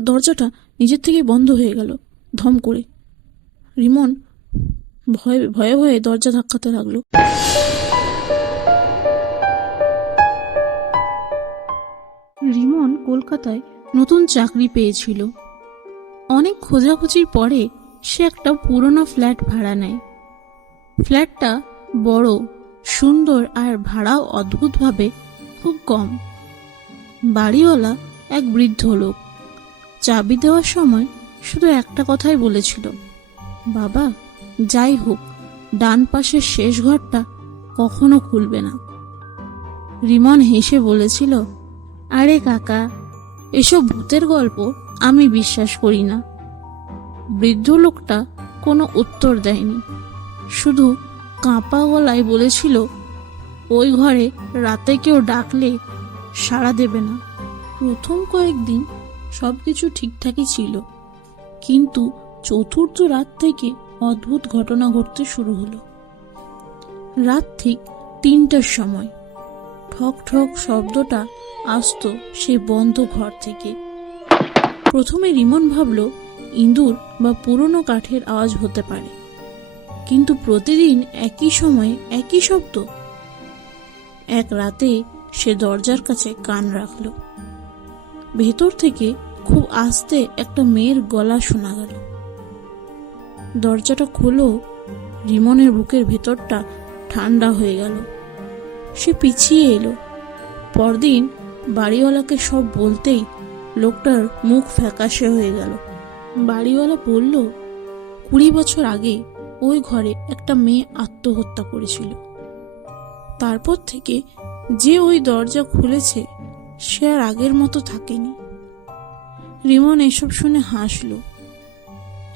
হঠাৎ দরজাটা নিজের থেকেই বন্ধ হয়ে গেল ধম করে। রিমন ভয়ে ভয়ে ভয়ে দরজা ধাক্কাতে লাগলো। রিমন কলকাতায় নতুন চাকরি পেয়েছিল। অনেক খোঁজাখুঁজির পরে সে একটা পুরনো ফ্ল্যাট ভাড়া নেয়। ফ্ল্যাটটা বড়, সুন্দর আর ভাড়াও অদ্ভুতভাবে খুব কম। বাড়িওয়ালা এক বৃদ্ধ লোক। চাবি দেওয়ার সময় শুধু একটা কথাই বলেছিল, বাবা, যাই হোক ডান পাশের শেষ ঘরটা কখনো খুলবে না। রিমন হেসে বলেছিল, আরে কাকা, এসব ভূতের গল্প আমি বিশ্বাস করি না। বৃদ্ধ লোকটা কোনো উত্তর দেয়নি, শুধু কাঁপা গলায় বলেছিল, ওই ঘরে রাতে কেউ ডাকলে সাড়া দেবে না। প্রথম কয়েকদিন সবকিছু ঠিকঠাকই ছিল, কিন্তু চতুর্থ রাত থেকে অদ্ভুত ঘটনা ঘটতে শুরু হলো। রাত ঠিক 3টার সময় ঠক ঠক শব্দটা আসতো সেই বন্ধ ঘর থেকে। প্রথমে রিমন ভাবল ইঁদুর বা পুরনো কাঠের আওয়াজ হতে পারে, কিন্তু প্রতিদিন একই সময়ে একই শব্দ। এক রাতে সে দরজার কাছে কান রাখল। ভেতর থেকে খুব আস্তে একটা মেয়ের গলা শোনা গেল। দরজাটা খোলো। রিমনের বুকের ভেতরটা ঠান্ডা হয়ে গেল। সে পিছিয়ে এলো। পরদিন বাড়িওয়ালাকে সব বলতেই লোকটার মুখ ফ্যাকাশে হয়ে গেল। বাড়িওয়ালা বলল, 20 বছর আগে ওই ঘরে একটা মেয়ে আত্মহত্যা করেছিল। তারপর থেকে যে ওই দরজা খুলেছে সে আর আগের মতো থাকেনি। রিমন এসব শুনে হাসল।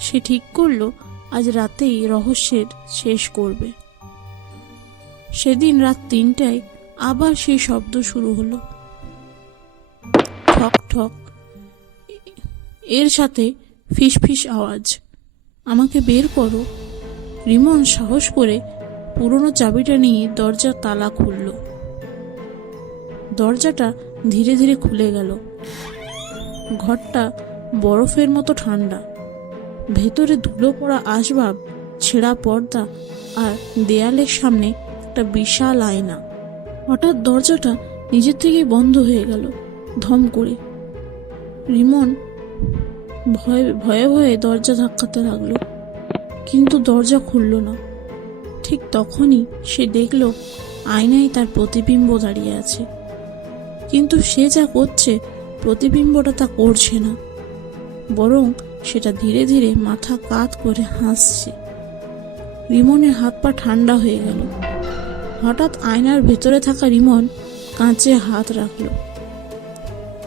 সে ঠিক করলো আজ রাতেই রহস্যের শেষ করবে। সেদিন রাত 3টায় আবার সেই শব্দ শুরু হলো, ঠক ঠক, এর সাথে ফিসফিস আওয়াজ। আমাকে বের করো। রিমন সাহস করে পুরনো চাবিটা নিয়ে দরজার তালা খুলল। দরজাটা ধীরে ধীরে খুলে গেল। ঘরটা বরফের মতো ঠান্ডা। ভেতরে ধুলো পড়া আসবাব, ছেঁড়া পর্দা আর দেয়ালের সামনে একটা বিশাল আয়না। হঠাৎ দরজাটা নিজের থেকেই বন্ধ হয়ে গেল ধম করে। রিমন ভয়ে ভয়ে ভয়ে দরজা ধাক্কাতে লাগলো, কিন্তু দরজা খুলল না। ঠিক তখনই সে দেখল আয়নায় তার প্রতিবিম্ব দাঁড়িয়ে আছে, কিন্তু সে যা করছে প্রতিবিম্বটা তা করছে না, বরং সেটা ধীরে ধীরে মাথা কাত করে হাসছে। রিমনের হাত পা ঠান্ডা হয়ে গেল। হঠাৎ আয়নার ভেতরে থাকা রিমন কাঁচে হাত রাখল।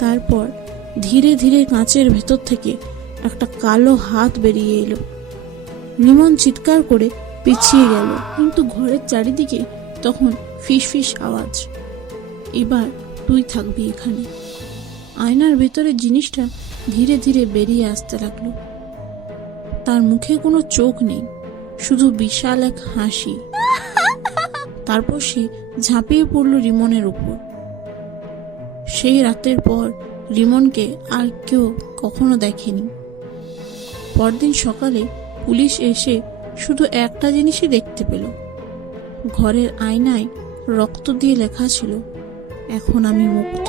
তারপর ধীরে ধীরে কাঁচের ভেতর থেকে একটা কালো হাত বেরিয়ে এলো। রিমন চিৎকার করে পিছিয়ে গেল, কিন্তু ঘরের চারিদিকে তখন ফিসফিস আওয়াজ। এবার তুই থাকবি এখানে। আয়নার ভেতরের জিনিসটা ধীরে ধীরে বেরিয়ে আসতে লাগলো। তার মুখে কোনো চোখ নেই, শুধু বিশাল এক হাসি। তারপর সে ঝাঁপিয়ে পড়ল রিমনের উপর। সেই রাতের পর রিমনকে আর কেউ কখনো দেখেনি। পরদিন সকালে পুলিশ এসে শুধু একটা জিনিসই দেখতে পেল। ঘরের আয়নায় রক্ত দিয়ে লেখা ছিল, এখন আমি মুক্ত।